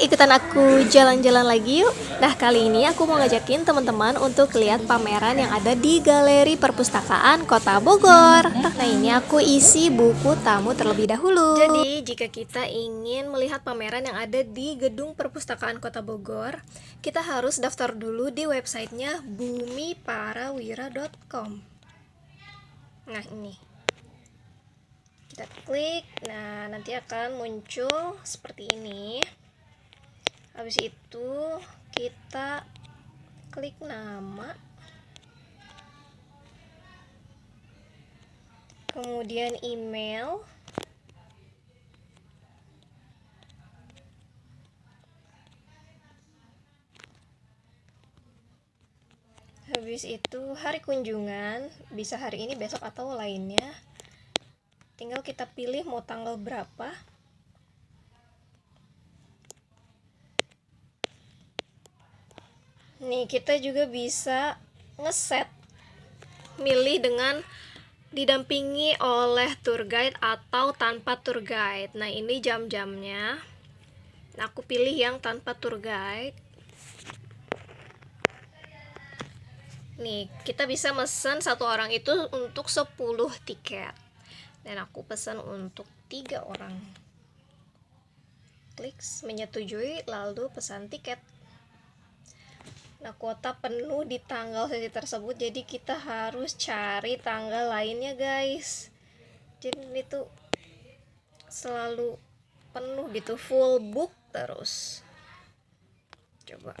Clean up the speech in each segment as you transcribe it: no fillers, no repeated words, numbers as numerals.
ikutan aku jalan-jalan lagi yuk. Nah, kali ini aku mau ngajakin teman-teman untuk lihat pameran yang ada di Galeri Perpustakaan Kota Bogor. Nah, ini aku isi buku tamu terlebih dahulu. Jadi, jika kita ingin melihat pameran yang ada di Gedung Perpustakaan Kota Bogor, kita harus daftar dulu di websitenya bumiparawira.com. Nah, ini. Kita klik, nah nanti akan muncul seperti ini. Habis itu kita klik nama, kemudian email, habis itu hari kunjungan, bisa hari ini, besok, atau lainnya. Tinggal kita pilih mau tanggal berapa. Nih, kita juga bisa ngeset, milih dengan didampingi oleh tour guide atau tanpa tour guide. Nah, ini jam-jamnya. Nah, aku pilih yang tanpa tour guide. Nih, kita bisa mesen satu orang itu untuk 10 tiket. Dan aku pesan untuk 3 orang. Klik menyetujui, lalu pesan tiket. Nah, kuota penuh di tanggal sesi tersebut, jadi kita harus cari tanggal lainnya, guys. Jadi ini tuh selalu penuh gitu, full book terus. Coba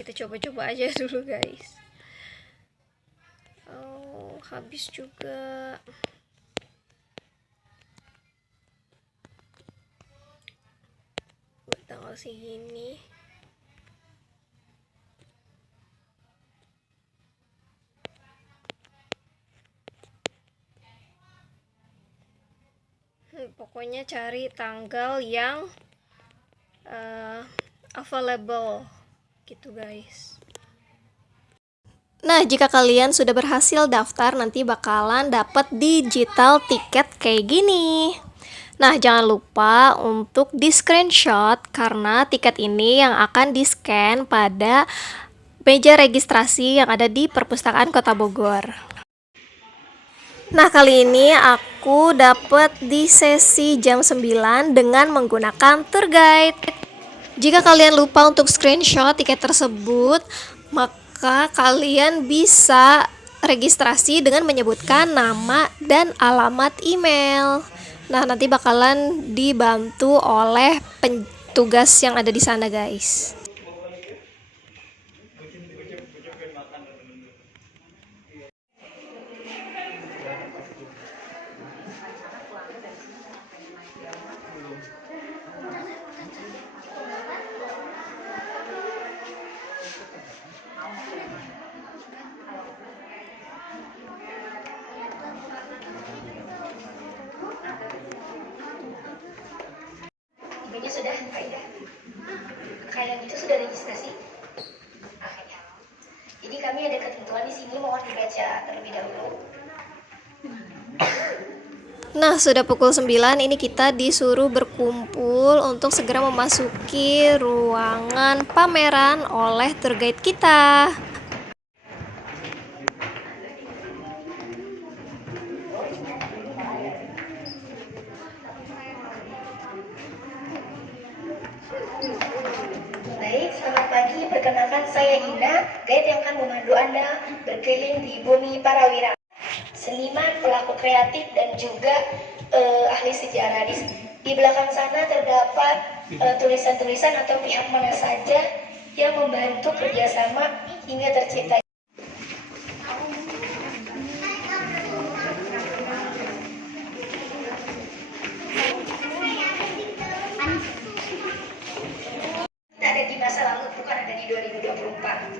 kita coba-coba aja dulu, guys. Oh, habis juga. Tanggal segini. Pokoknya cari tanggal yang available gitu, guys. Nah, jika kalian sudah berhasil daftar, nanti bakalan dapat digital tiket kayak gini. Nah, jangan lupa untuk di screenshot karena tiket ini yang akan di scan pada meja registrasi yang ada di Perpustakaan Kota Bogor. Nah, kali ini aku dapat di sesi jam 9 dengan menggunakan tour guide. Jika kalian lupa untuk screenshot tiket tersebut, maka kalian bisa registrasi dengan menyebutkan nama dan alamat email. Nah, nanti bakalan dibantu oleh petugas yang ada di sana, guys. Ibunya sudah, Kak. Kalian itu sudah registrasi? Oke. Jadi kami ada ketentuan di sini, mohon dibaca terlebih dahulu. Nah, sudah pukul 9, ini kita disuruh berkumpul untuk segera memasuki ruangan pameran oleh tour guide kita. Baik, selamat pagi. Perkenalkan, saya Ina, guide yang akan memandu Anda berkeliling di Bumi Parawira. Seniman, pelaku kreatif, dan juga ahli sejarah. Di belakang sana terdapat tulisan-tulisan atau pihak mana saja yang membantu kerjasama hingga tercipta. Ada di masa lalu, bukan ada di 2024.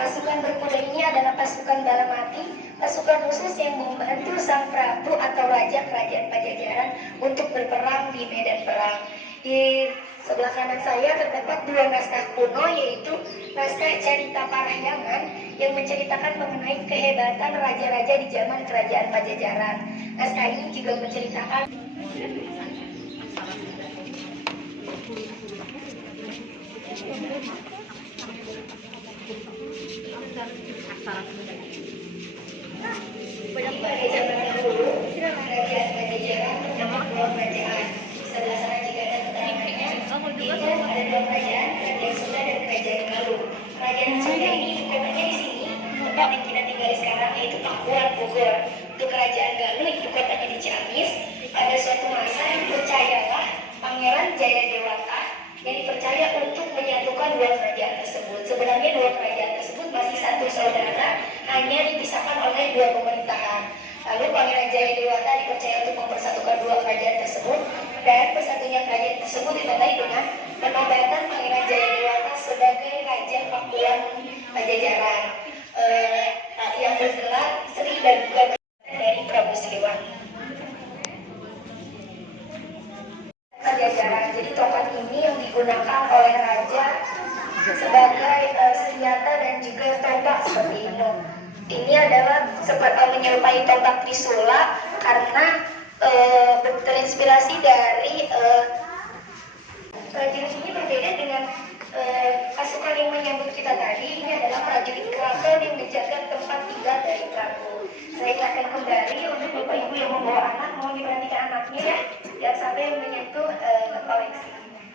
Pasukan berkuda ini adalah pasukan bala mati, pasukan khusus yang membantu sang Prabu atau Raja Kerajaan Pajajaran untuk berperang di medan perang. Di sebelah kanan saya terdapat dua naskah kuno, yaitu naskah Carita Parahyangan yang menceritakan mengenai kehebatan raja-raja di zaman Kerajaan Pajajaran. Naskah ini juga menceritakan pada zaman dahulu, Kerajaan Pajajaran terdapat dua kerajaan. Sebelah sana jika ada keterangannya, itu ada dua kerajaan, Kerajaan Sunda dan Kerajaan Galuh. Kerajaan Sunda ini katanya di sini, tempat yang kita tinggal sekarang, yaitu Pakuan, Bogor. Untuk Kerajaan Galuh, ibu kotanya di Ciamis. Pada suatu masa dipercayalah Pangeran Jayadewata yang dipercaya untuk menyatukan dua kerajaan tersebut. Sebenarnya dua kerajaan tersebut masih satu saudara, hanya dipisahkan oleh dua pemerintahan. Lalu Pangeran Jayadewata dipercaya untuk mempersatukan dua kerajaan tersebut, dan bersatunya kerajaan tersebut ditandai dengan penobatan Pangeran Jayadewata sebagai Raja Pakuan Pajajaran yang bergelar Sri dan juga dari Prabu Siliwangi. Pajajaran. Jadi tongkat ini yang digunakan oleh raja sebagai senjata dan juga tombak seperti ini. Ini adalah menyerupai tongkat Trisula karena terinspirasi dari jenis ini berbeda dengan pasukan yang menyambut kita tadi. Ini adalah prajurit keraton yang menjaga tempat tinggal dari Prabu. Saya akan kembali untuk bapak ibu yang membawa anak, mohon diperhatikan anaknya ya, jangan sampai menyentuh koleksi.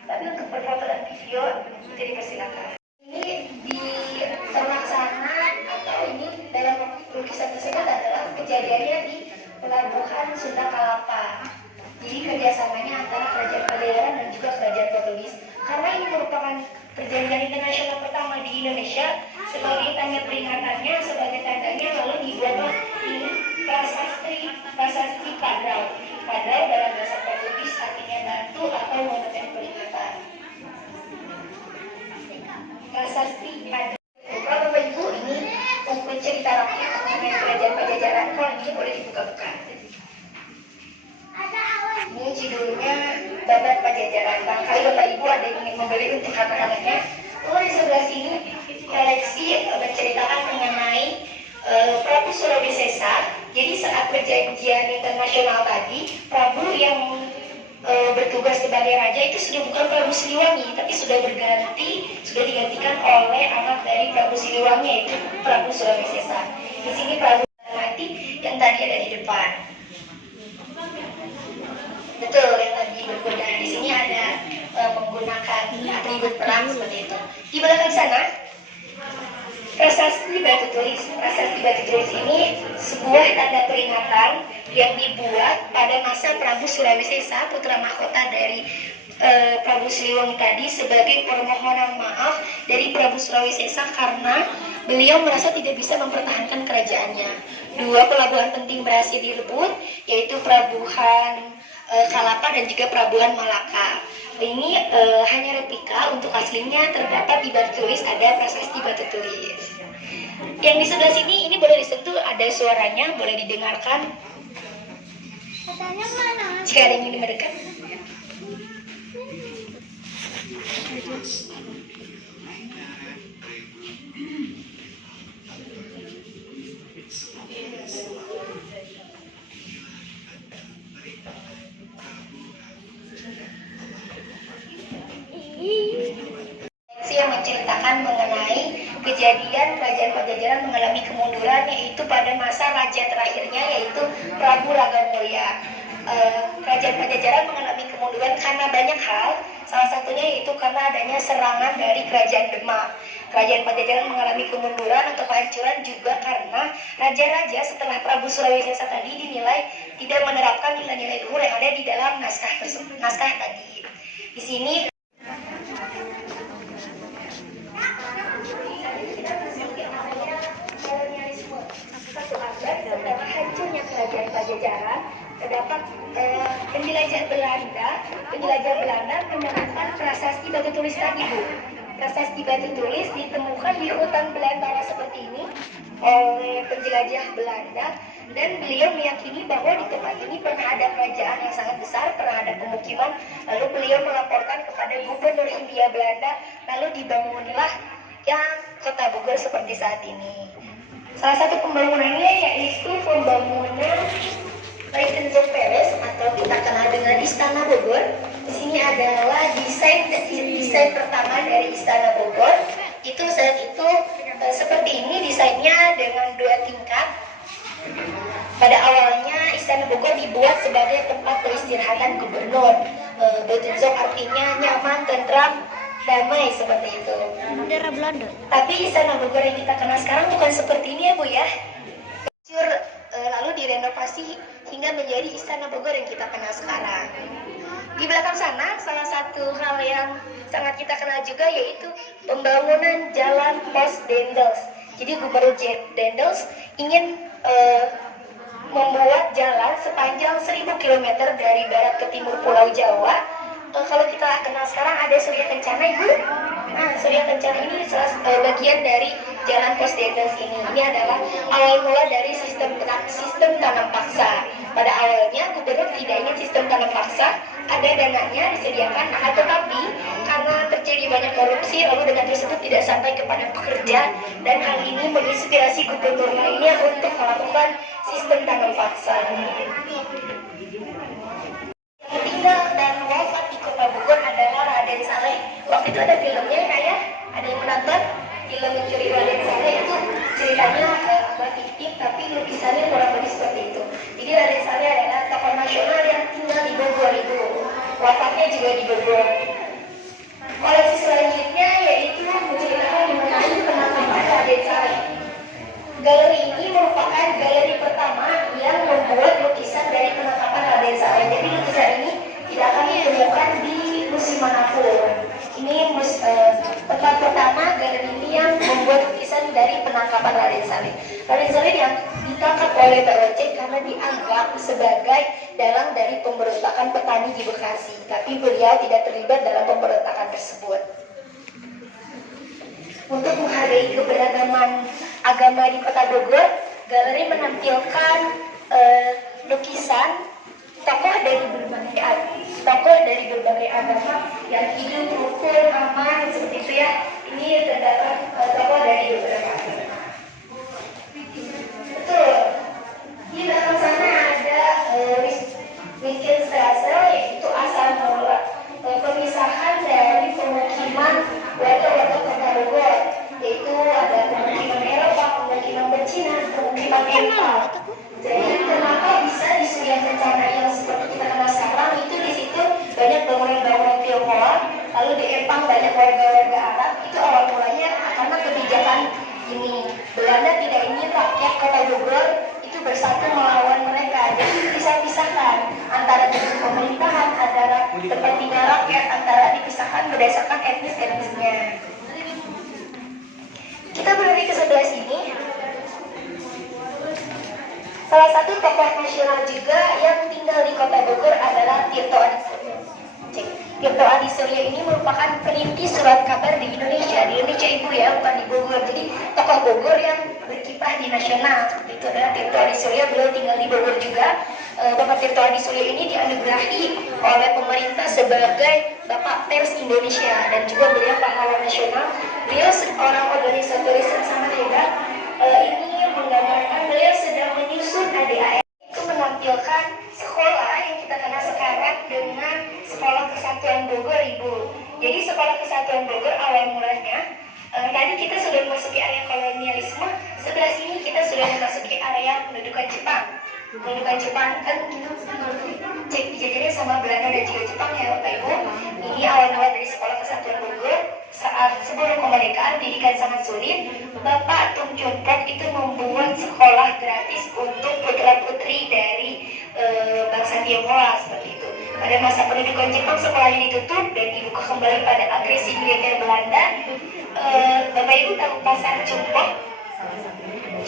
Tapi untuk berfoto dan video itu dipersilakan. Ini di sebelah sana atau ini dalam lukisan tersebut adalah kejadiannya di Pelabuhan Sunda Kalapa. Jadi kerjasamanya antara Kerajaan Pajajaran dan juga Kerajaan Portugis. Karena ini merupakan perjanjian internasional pertama di Indonesia, sebagai tanda peringatannya, sebagai tandanya lalu dibuatlah ini prasasti Padrau. Padrau dalam bahasa Portugis artinya batu atau monumen peringatan. Prasasti Padrau. Kalau Bapak Ibu ini buku cerita rakyat mengenai Kerajaan Pajajaran, kalau ini boleh dibuka-buka. Ini judulnya Babat Pajajaran. Barangkali Bapak Ibu ada yang ingin membeli untuk anak-anaknya. Lalu di sebelah sini koleksi menceritakan mengenai Prabu Surawi Sesa. Jadi saat perjanjian internasional tadi, Prabu yang bertugas sebagai raja itu sudah bukan Prabu Siliwangi, tapi sudah digantikan oleh anak dari Prabu Siliwangi, yaitu Prabu Surawi Sesa. Di sini Prabu mati yang tadi ada di depan. Betul, yang tadi berkuda. Di sini ada menggunakan atribut perang seperti itu. Di belakang sana, prasasti batu tulis. Prasasti batu tulis ini sebuah tanda peringatan yang dibuat pada masa Prabu Surawi Sesa, putra mahkota dari Prabu Siliwangi tadi, sebagai permohonan maaf dari Prabu Surawi Sesa karena beliau merasa tidak bisa mempertahankan kerajaannya. Dua pelabuhan penting berhasil direbut, yaitu Pelabuhan Kalapa dan juga Pelabuhan Malaka. Ini hanya replika, untuk aslinya terdapat di batu tulis, ada prasasti batu tulis. Yang di sebelah sini ini boleh disentuh, ada suaranya, boleh didengarkan. Katanya mana? Jika ada yang ingin mendekat. Yang menceritakan mengenai kejadian Kerajaan Pajajaran mengalami kemunduran, yaitu pada masa raja terakhirnya, yaitu Prabu Ragamulya. Kerajaan Pajajaran mengalami kemunduran karena banyak hal, salah satunya yaitu karena adanya serangan dari Kerajaan Demak. Kerajaan Pajajaran mengalami kemunduran atau kehancuran juga karena raja-raja setelah Prabu Surawi Sesa tadi dinilai tidak menerapkan nilai-nilai luhur yang ada di dalam naskah tadi. Di sini satu abad setelah hancurnya Kerajaan Pajajaran, terdapat penjelajah Belanda menemukan prasasti batu tulis tadi, Bu. Prasasti batu tulis ditemukan di hutan belantara seperti oleh penjelajah Belanda, dan beliau meyakini bahwa di tempat ini pernah ada kerajaan yang sangat besar, pernah ada pemukiman. Lalu beliau melaporkan kepada gubernur Hindia Belanda, lalu dibangunlah yang kota Bogor seperti saat ini. Salah satu pembangunannya yaitu pembangunan Reikenzow Palace atau kita kenal dengan Istana Bogor. Di sini adalah desain pertama dari Istana Bogor. Itu saat itu seperti ini desainnya dengan 2 tingkat. Pada awalnya Istana Bogor dibuat sebagai tempat peristirahatan gubernur. Betunjok artinya nyaman, tentram, damai seperti itu. Daerah Belanda. Tapi Istana Bogor yang kita kenal sekarang bukan seperti ini ya Bu ya. Lalu direnovasi hingga menjadi Istana Bogor yang kita kenal sekarang. Di belakang sana salah satu hal yang sangat kita kenal juga yaitu pembangunan jalan Pos Dendels. Jadi Gubernur Dendels ingin membuat jalan sepanjang 1000 km dari barat ke timur Pulau Jawa. Kalau kita kenal sekarang ada Surya Kencana Ibu. Nah, Surya Kencana ini bagian dari jalan Pos Dendels ini. Ini adalah awal mula dari sistem tanam paksa. Pada awalnya gubernur tidak ingin sistem tanam paksa, ada dananya disediakan, tetapi karena terjadi banyak korupsi, lalu dana tersebut tidak sampai kepada pekerja, dan hal ini menginspirasi gubernur lainnya untuk melakukan sistem tanam paksa. Yang tinggal dan wafat di kota Bogor adalah Raden Saleh. Waktu itu ada filmnya kayak, ada yang menonton film Mencuri Raden Saleh itu ceritanya agak fiktif tapi lukisannya kurang lebih seperti itu. Jadi Raden Saleh adalah tokoh nasional yang tinggal di Bogor itu. Wafatnya juga di Bogor. Koleksi selanjutnya yaitu menceritakan mengenai penangkapan Raden Saleh. Galeri ini merupakan galeri pertama yang membuat lukisan dari penangkapan Raden Saleh. Jadi lukisan ini tidak akan ditemukan di museum manapun. Ini tempat pertama galeri ini yang membuat lukisan dari penangkapan Raden Saleh. Raden Saleh yang ditangkap oleh BOC karena dianggap sebagai dalang dari pemberontakan petani di Bekasi. Tapi beliau tidak terlibat dalam pemberontakan tersebut. Untuk menghargai keberagaman agama di Kota Bogor, galeri menampilkan lukisan tokoh dari berbagai agama yang hidup rukun, aman, seperti itu ya. Ini terdapat tokoh dari beberapa agama. Betul. Di belakang sana ada Wittgenstrasse, yaitu asal mula pemisahan dari pemukiman warga-warga Kota Bogor, yaitu ada pemukiman Eropa, pemukiman Cina, pemukiman Nepal. Jadi kenapa bisa di Surya Kencana yang seperti kita kenal sekarang itu di situ banyak bangunan-bangunan Tionghoa, lalu di Empang banyak warga-warga Arab. Itu awal mulanya karena kebijakan ini. Belanda tidak ingin rakyat Kota Bogor itu bersatu melawan mereka. Jadi dipisah-pisahkan antara gedung pemerintahan, antara tempat tinggal rakyat, antara dipisahkan berdasarkan etnisnya. Kita beralih ke sebelah sini. Salah satu tokoh nasional juga yang tinggal di Kota Bogor adalah Tirto Adisuryo. Tirto Adisuryo ini merupakan perintis surat kabar di Indonesia. Di Indonesia Ibu ya, bukan di Bogor. Jadi tokoh Bogor yang berkiprah di nasional. Seperti itu adalah Tirto Adisuryo. Beliau tinggal di Bogor juga. Bapak Tirto Adisuryo ini dianugerahi oleh pemerintah sebagai Bapak Pers Indonesia, dan juga beliau pahlawan nasional. Beliau seorang organisatoris yang sangat hebat. Ini menggambarkan beliau sedang menyusun ADAR. Itu menampilkan sekolah yang kita kenal sekarang dengan Sekolah Kesatuan Bogor Ibu. Jadi Sekolah Kesatuan Bogor awal mulanya tadi kita sudah memasuki area kolonialisme, sebelah sini kita sudah memasuki area pendudukan Jepang. Pendudukan Jepang kan kita dijajarnya sama Belanda dan juga Jepang ya Bapak Ibu. Ini awal mula dari Sekolah Kesatuan Bogor. Saat sebelum kemerdekaan pendidikan sangat sulit, Bapak Tung Chun Pok itu membuat sekolah gratis untuk putra-putri dari bangsa Tionghoa seperti itu. Pada masa pendudukan Jepang sekolah ini ditutup dan dibuka kembali pada agresi militer Belanda. Bapak Ibu tahu pasar Cumpok?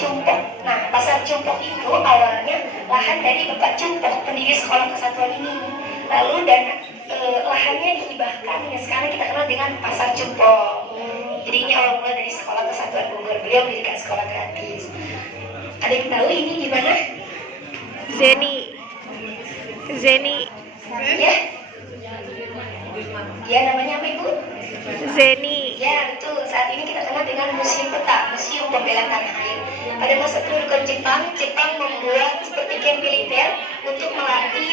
Cumpok. Nah, pasar Cumpok itu awalnya lahan dari Bapak Cumpok, pendiri Sekolah Kesatuan ini. Lalu lahannya dihibahkan yang sekarang kita kenal dengan Pasar Cumpok. Jadi ini awal mula dari Sekolah Kesatuan Bogor. Beliau mendirikan sekolah gratis. Ada yang tahu ini gimana? Zeni. Ya? Ya, namanya apa Ibu? Zeni. Ya, betul. Saat ini kita kenal dengan Museum Peta, Museum Pembelaan Tanah Air. Pada masa pendudukan Jepang membuat seperti camp militer untuk melatih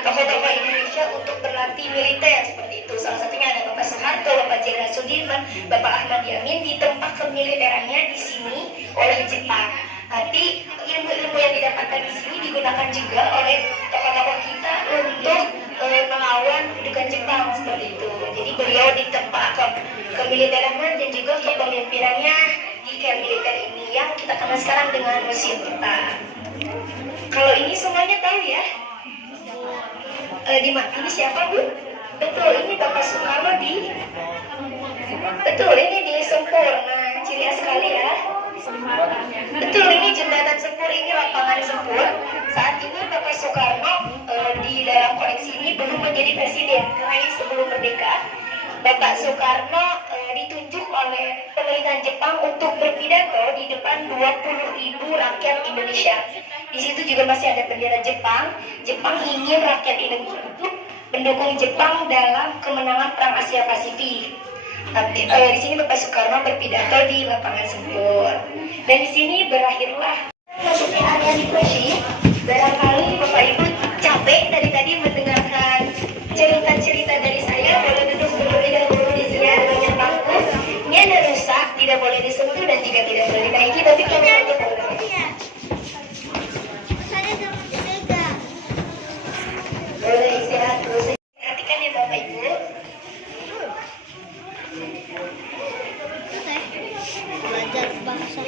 tokoh-tokoh Indonesia untuk berlatih militer seperti itu. Salah satunya ada Bapak Soeharto, Bapak Jenderal Sudirman, Bapak Ahmad Yamin di tempat kemiliterannya di sini oleh Jepang. Nanti ilmu-ilmu yang didapatkan di sini digunakan juga oleh tokoh-tokoh kita untuk melawan pendudukan Jepang seperti itu. Jadi beliau ditempa kemiliterannya dan juga kepemimpinannya di camp militer ini yang kita kenal sekarang dengan Museum Peta. Kalau ini semuanya tahu ya? Ini siapa Bu? Betul, ini Bapak Soekarno Betul, ini di Sempur. Nah, ciri khas sekali ya. Betul, ini jembatan Sempur, ini lapangan Sempur. Saat ini Bapak Soekarno di dalam koleksi ini belum menjadi presiden karena sebelum merdeka. Bapak Soekarno ditunjuk oleh pemerintahan Jepang untuk berpidato di depan 20.000 rakyat Indonesia. Di situ juga masih ada bendera Jepang. Jepang ingin rakyat Indonesia itu mendukung Jepang dalam kemenangan Perang Asia Pasifik. Di sini Bapak Soekarno berpidato di lapangan Sempur. Dan di sini berakhirlah masuknya area diskusi. Barangkali Bapak Ibu capek dari tadi mendengarkan cerita-cerita dari saya. Boleh duduk terlebih dahulu di sini ada banyak bangku. Ini ada rusak, tidak boleh disentuh dan juga tidak boleh dinaiki. Tapi kalau saja boleh. Boleh istirahat terus. Perhatikan ya Bapak Ibu. Belajar bahasa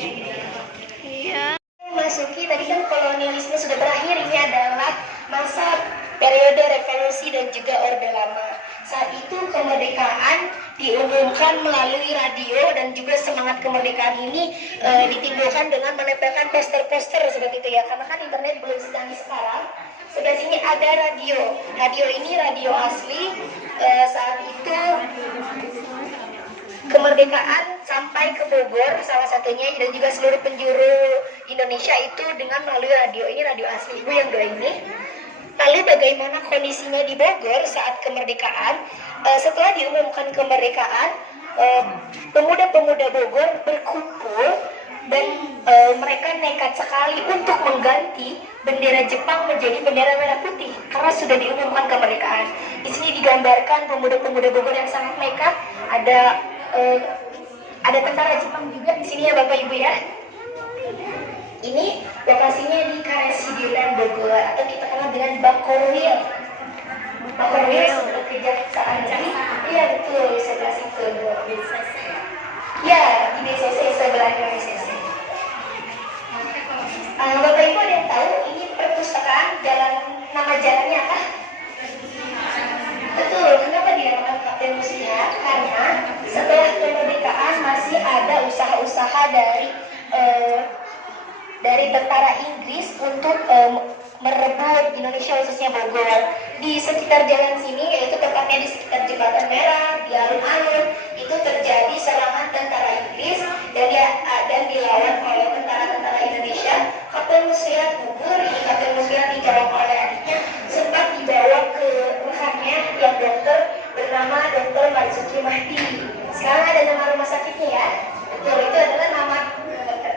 Iya. Masuki tadi kan kolonialisme sudah berakhir, ini adalah masa periode revolusi dan juga orde lama. Saat itu kemerdekaan diumumkan melalui radio dan juga semangat kemerdekaan ini ditimbulkan dengan menempelkan poster-poster seperti itu ya, karena kan internet belum secanggih sekarang. Sebelah sini ada radio. Radio ini radio asli. Saat itu kemerdekaan sampai ke Bogor salah satunya dan juga seluruh penjuru Indonesia itu dengan melalui radio. Ini radio asli Ibu yang dua ini. Lalu bagaimana kondisinya di Bogor saat kemerdekaan? Setelah diumumkan kemerdekaan, pemuda-pemuda Bogor berkumpul dan mereka nekat sekali untuk mengganti bendera Jepang menjadi bendera merah putih karena sudah diumumkan kemerdekaan. Di sini digambarkan pemuda-pemuda Bogor yang sangat nekat. Ada tentara Jepang juga di sini ya Bapak Ibu ya. Ini lokasinya di Karesidenan Bogor atau kita kenal dengan Bakorwil. Bakorwil sebelah kejaksaan ini. Iya betul di sebelah situ. Ya di DCC sebelahnya DCC. Bapak Ibu ada yang tahu ini perpustakaan nama jalannya apa? Betul, kenapa dinamakan Kapten Muslihat? Karena setelah kemerdekaan masih ada usaha-usaha dari tentara Inggris untuk merebut Indonesia khususnya Bogor. Di sekitar jalan sini, yaitu tepatnya di sekitar Jembatan Merah, di alun-alun, itu terjadi serangan tentara Inggris dan dilawan oleh tentara-tentara Indonesia. Kapten Muslihat gugur, Kapten Muslihat ditolong oleh adiknya, sempat dibawa ke rumahnya yang dokter bernama Dr. Marzuki Mahdi. Sekarang ada nama rumah sakitnya ya. Betul, itu adalah nama dokter.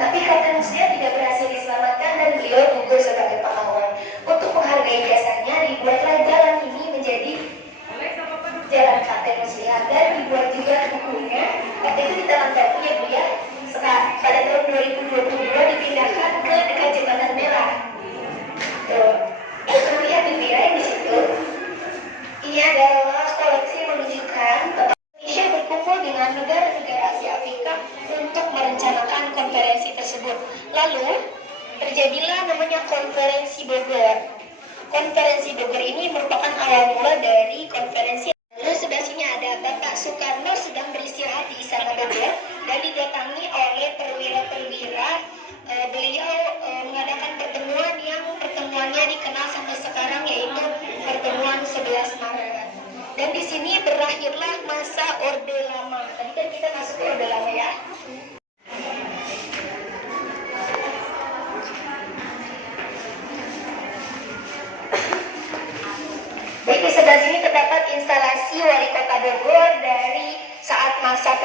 Tapi Kapten Muslihat tidak berhasil diselamatkan dan beliau gugur sebagai pahlawan. Untuk menghargai jasanya, dibuatlah jalan ini menjadi Jalan Kapten Muslihat dan dibuat juga bukunya. Waktu itu di Taman Bakunya Bu ya. Pada tahun 2022 dipindahkan ke dekat Jembatan Merah. Tuh, kita lihat di yang di situ. Ini adalah koleksi menunjukkan bahwa Indonesia berkumpul dengan negara-negara Asia Afrika untuk merencanakan konferensi tersebut. Lalu terjadilah namanya Konferensi Bogor. Konferensi Bogor ini merupakan awal mula dari konferensi. Lalu sebelah sini ada Bapak Soekarno sedang beristirahat di Istana Bogor dan didatangi oleh perwira-perwira. Beliau mengadakan pertemuannya dikenal sampai sekarang yaitu pertemuan 11 Maret. Dan di sini berakhirlah masa Orde Lama. Tadi kan kita masuk ke Orde Lama ya.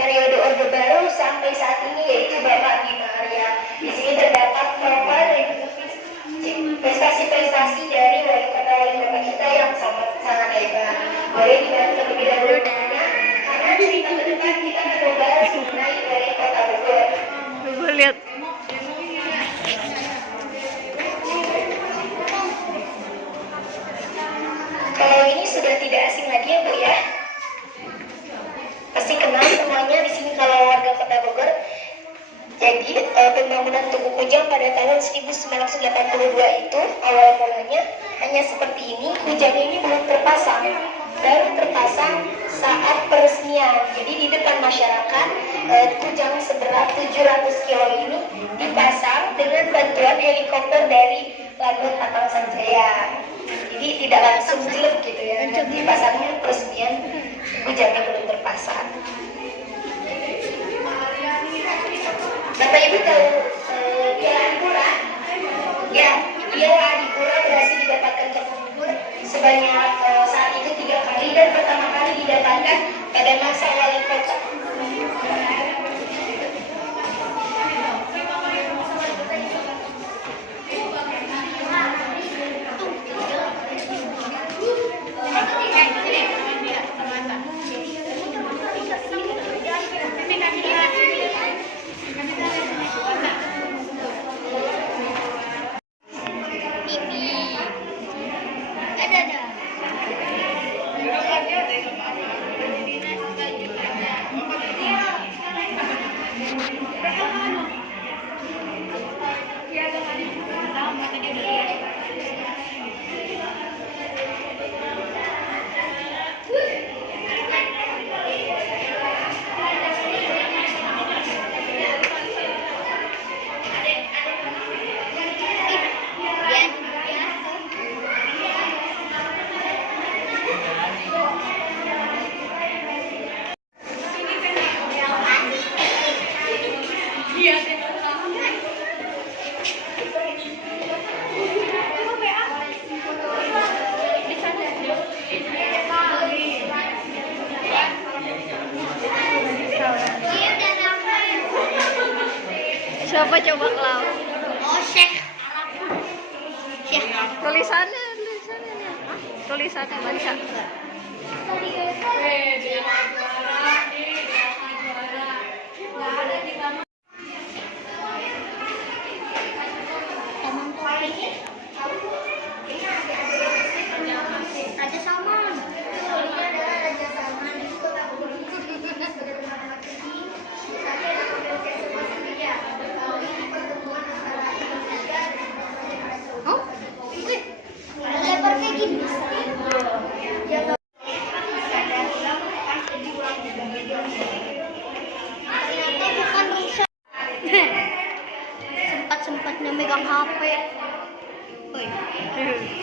periode Orde Baru sampai saat ini, yaitu Bapak Bima Arya. Di sini terdapat profil dan juga prestasi-prestasi dari wali kota kita yang sangat hebat. Boleh dibantu terlebih dahulu karena cerita ke depan kita akan membahas mengenai wali kota Bogor. Coba lihat. Kalau ini sudah tidak asing lagi ya Bu ya. Pasti kenal semuanya di sini kalau warga Kota Bogor. Jadi pembangunan Tugu Kujang pada tahun 1982 itu awal mulanya hanya seperti ini. Kujang ini belum terpasang, baru terpasang saat peresmian. Jadi di depan masyarakat Kujang seberat 700 kilo ini dipasang dengan bantuan helikopter dari Lanut Atang Sanjaya. Jadi tidak langsung jelek gitu ya. Dipasangnya peresmian, Kujangnya belum terpasang. Bapak Ibu tahu Piala Adipura? Ya, Piala Adipura berhasil didapatkan ke Bogor sebanyak saat itu 3 kali, dan pertama kali didapatkan pada masa wali kota. Siapa coba Clau? Oh, Syekh. Syekh. Tulisannya baca. Raja Salman. Oh, lebar kayak gini. Ternyata bukan rusak. Sempat-sempatnya megang HP. Woi,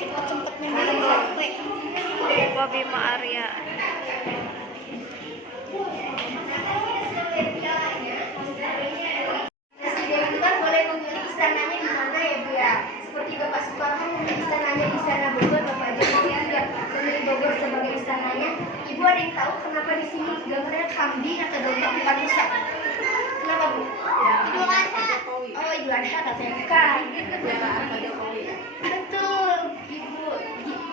sempat-sempatnya megang HP. Bapak Bima Arya. Presiden itu kan boleh memilih istananya di mana ya Bu ya. Seperti Bapak Soekarno memilih istananya di Istana Bogor, Bapak Jokowi juga memilih Bogor sebagai istananya. Ibu ada yang tahu kenapa di sini gambarnya kambing atau domba bukan rusak? Kenapa Bu? Idul Adha. Oh, Idul Adha katanya bukan. Bapak Jokowi. Betul, Ibu.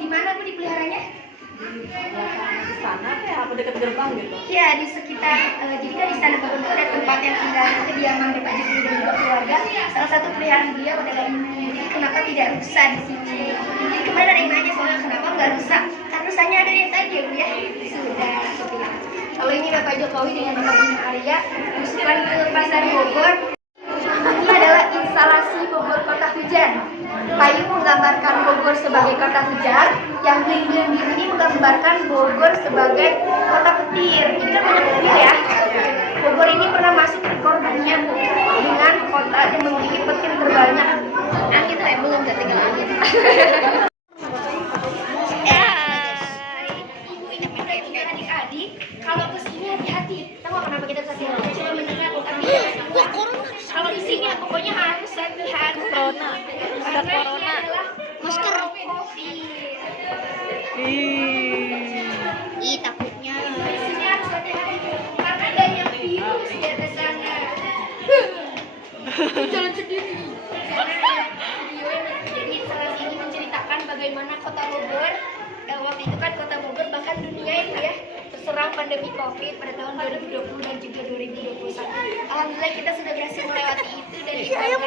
Di mana Bu dipeliharanya? Istana kayak apa dekat gerbang gitu? Ya, di sekitar, jadi kan Istana Bogor itu ada tempat yang tinggal kediaman Bapak Jokowi dan juga keluarga. Salah satu peliharaan beliau adalah ini. Jadi kenapa tidak rusak di sini? Jadi kemarin ada yang nanya soalnya kenapa nggak rusak? Kan rusaknya ada yang tadi ya Bu ya? Sudah, seperti itu. Kalau ini Bapak Jokowi dengan Bapak Bima Arya, berusukan ke Pasar Bogor. Ini adalah instalasi Bogor Kota Hujan. Payung menggambarkan Bogor sebagai kota hujan, yang bling-bling biru ini menggambarkan Bogor sebagai kota petir. Ini kan banyak petir ya. Bogor ini pernah masuk rekor dunia Bu, dengan kota yang memiliki petir terbanyak. Angin tuh belum tinggal angin. Ibu-ibu dan juga adik-adik, kalau kesini hati-hati. Tahu nggak kenapa kita kesini? Cuma mendengar, tapi kalau di sini pokoknya harus hati-hati. Corona. Ada Karena corona. ini adalah Masker. COVID. Ih, takutnya. Di sini harus hati-hati karena adanya virus Jalan sendiri. Jadi instalasi ini menceritakan bagaimana Kota Bogor, waktu itu kan Kota Bogor bahkan dunia itu ya terserang pandemi COVID pada tahun 2020 dan juga 2021. Alhamdulillah kita sudah berhasil melewati itu dan ini sebagai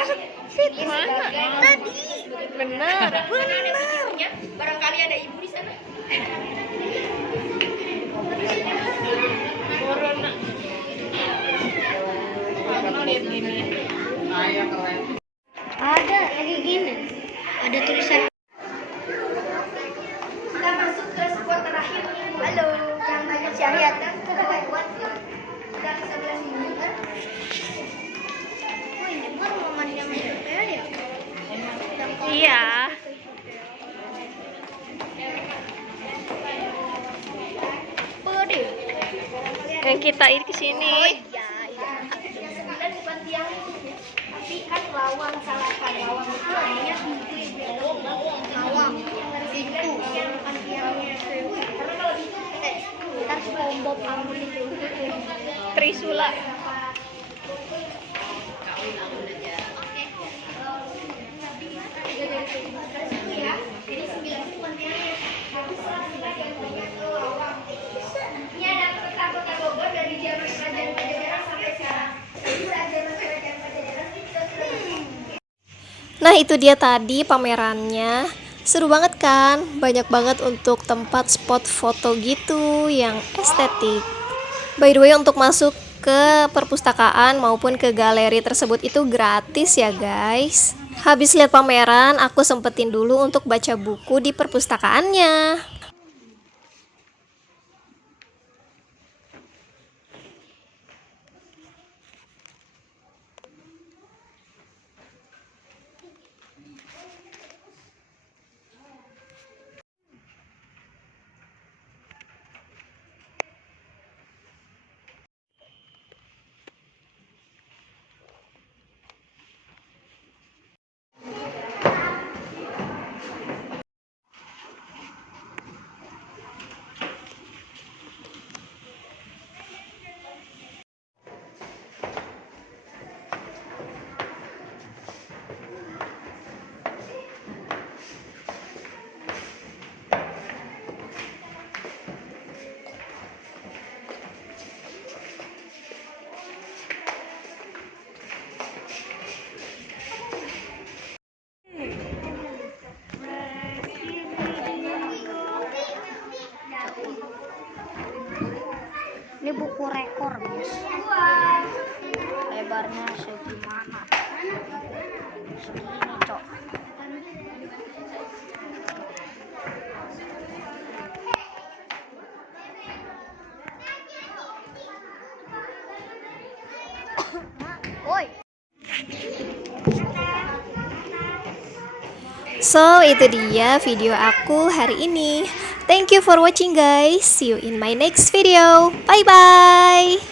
Tadi. Benar. Sana ada videonya, barangkali ada ibu di sana. Corona. Lihat gini. Ada lagi gini. Ada tulisan. Kita masuk ke spot terakhir. Halo, yang banyak syariat kan? Kita buat udah 11 minggu kan? Oh, ini mah rumah yang ya. Iya. Pede. Yang kita ini ke sini. Yang 9 bukan tiang ini, tapi kan lawang salahkan. Lawang itu namanya Lawang. itu yang bukan tiangnya. Karena kalau itu Ntar SpongeBob Ambon itu. Trisula. ya, jadi 9 itu bukan tiangnya. Tapi setelah 9 yang banyak ke lawang. Ini ada peta Kota Bogor dari zaman Kerajaan Pajajaran sampai sekarang. Jadi saat zaman Kerajaan Pajajaran kita sudah Nah, itu dia tadi pamerannya. Seru banget kan? Banyak banget untuk tempat spot foto gitu yang estetik. By the way, untuk masuk ke perpustakaan maupun ke galeri tersebut itu gratis ya guys. Habis lihat pameran, aku sempetin dulu untuk baca buku di perpustakaannya. Ini buku rekor, guys. Lebarnya segimana? Segini, Cok. Woi. So, itu dia video aku hari ini. Thank you for watching guys. See you in my next video. Bye bye.